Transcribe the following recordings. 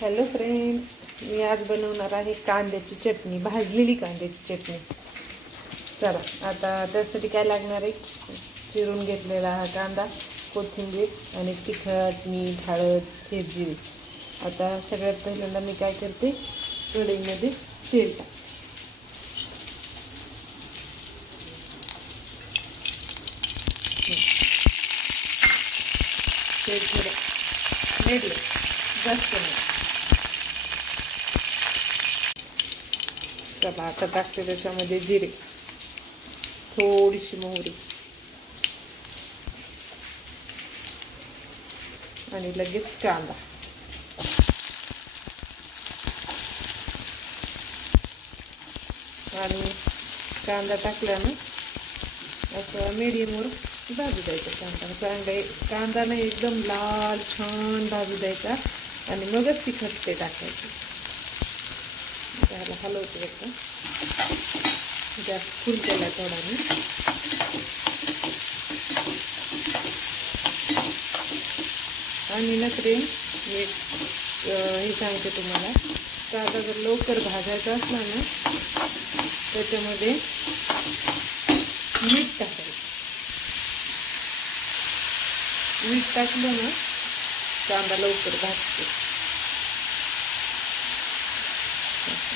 Hello friends, मी आज बनवणार आहे कांद्याची चटणी, भाजलेली कांद्याची चटणी। चला आता त्यासाठी काय लागणार आहे, चिरून घेतलेला हा कांदा, कोथिंबीर आणि तिखट, मीठ, हळद, हे जिरे। आता सगळ्यात पहिल्यांदा मी काय करते, कढईमध्ये तेल टाकते। तेल थोडं मीडियम, जास्त नाही। चला आता टाकते त्याच्यामध्ये जिरे, थोडीशी मोहरी आणि लगेच कांदा। आणि कांदा टाकल्यानं असं मीडियमवर भाजू द्यायचा कांदा। कांदा नाही एकदम लाल छान भाजू द्यायचा आणि मगच तिखट ते टाकायचं। त्याला हलवते एकदम, जास्त फुल केला थोडा मी। आणि नंतर एक हे सांगते तुम्हाला, कांदा जर लवकर भाजायचा असला ना त्याच्यामध्ये मीठ टाकायचं। मीठ टाकलं ना कांदा लवकर भाजतो।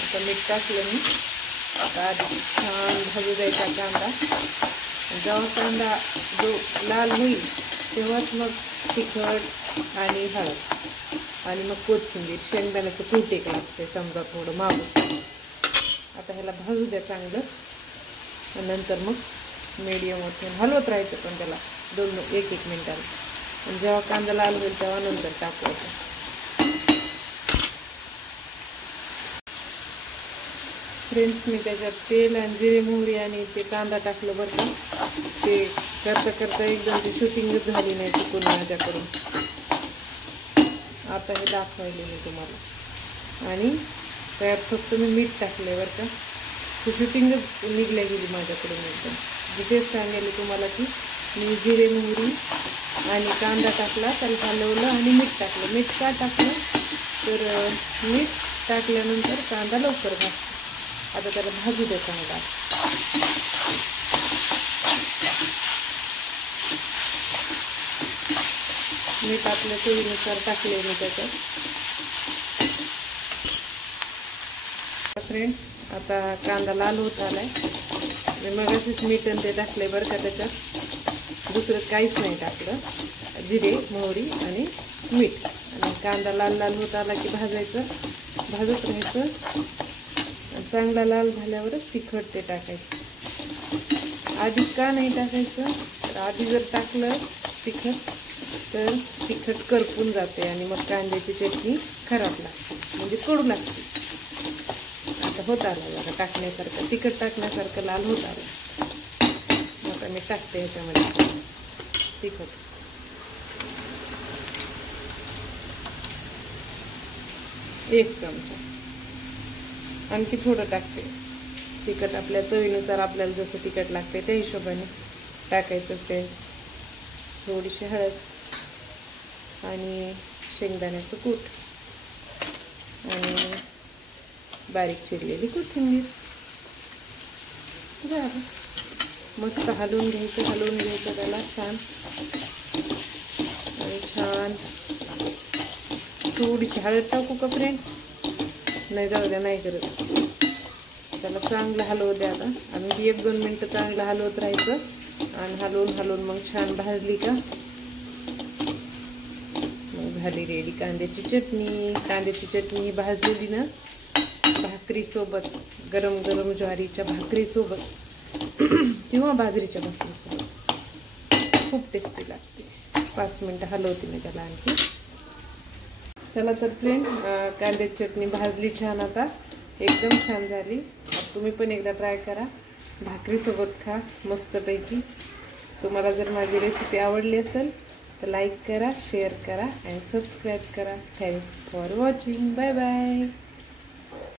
आता मीठ टाकलं मी, आता आधी छान भाजू द्यायचा कांदा। जेव्हा कांदा जो लाल होईल तेव्हाच मग तिखट आणि हळद आणि मग कोथिंबीर, शेंगदाण्याचं कूट एक लागते समजा थोडं मावं। आता ह्याला भाजू द्या चांगलं आणि नंतर मग मीडियमवर हलवत राहायचं, पण त्याला एक मिनिटाला। आणि जेव्हा कांदा लाल होईल तेव्हा नंतर टाकायचं। फ्रेंड्स, मी त्याच्यात तेल आणि जिरे, मोहरी आणि ते कांदा टाकलं बरं का। ते करता करता एकदम ती शूटिंगच झाली नाही चुकून माझ्याकडून। आता हे दाखवायले मी तुम्हाला। आणि त्यात फक्त मी मीठ टाकले बरं का, ती शूटिंगच निघल्या गेली माझ्याकडून एकदम। तेच सांगेल तुम्हाला की मी जिरे, मोहरी आणि कांदा टाकला, त्याला हलवलं आणि मीठ टाकलं। मीठ का टाकलं तर मीठ टाकल्यानंतर कांदा लवकर भाजतो। आता त्याला भाजू द्या चांगला। मीठ आपल्या चवीनुसार टाकले मी त्याच्यात। फ्रेंड्स, आता कांदा लाल होत आलाय। मी मगाशीच मीठ आणि ते टाकले बरं का त्याच्यात, दुसरं काहीच नाही टाकलं। जिरे, मोहरी आणि मीठ। आणि कांदा लाल लाल होत आला की भाजायचं, भाजत राहायचं। चांगला लाल झाल्यावरच तिखट ते टाकायचं। आधी का नाही टाकायचं तर आधी जर टाकलं तिखट तर तिखट करपून जाते आणि मग कांद्याची चटणी खराब लागते, म्हणजे कडू लागते। आता होत आला जरा टाकण्यासारखं, तिखट टाकण्यासारखं लाल होत आलं। आता मी टाकते ह्याच्यामध्ये तिखट, एक चमचा। आणखी थोडं टाकते तिखट, आपल्या चवीनुसार आपल्याला जसं तिखट लागते त्या हिशोबाने टाकायचं। फ्रेंड्स, थोडीशी हळद आणि शेंगदाण्याचं कूट आणि बारीक चिरलेली कोथिंबीर झालं। मस्त हलवून घ्यायचं त्याला छान। आणि छान थोडीशी हळद टाकू का फ्रेंड्स? नाही, जाऊ द्या, नाही करत। त्याला चांगलं हलवू द्या आता। आणि 1-2 मिनटं चांगलं हलवत राहायचं आणि हलवून मग छान भाजली का मग झाली रेडी कांद्याची चटणी। कांद्याची चटणी ही भाजलेली ना भाकरीसोबत, गरम गरम ज्वारीच्या भाकरीसोबत किंवा बाजरीच्या भाकरीसोबत खूप टेस्टी लागते। 5 मिनटं हलवते मी त्याला आणखी। चला तर फ्रेंड, कांद्याची चटणी भाजली छान, आता एकदम छान झाली। तुम्ही पण एकदा ट्राय करा, भाकरीसोबत खा मस्तपैकी। तुम्हाला जर माझी रेसिपी आवडली असेल तर लाईक करा, शेअर करा आणि सबस्क्राईब करा। Thanks for watching. Bye bye.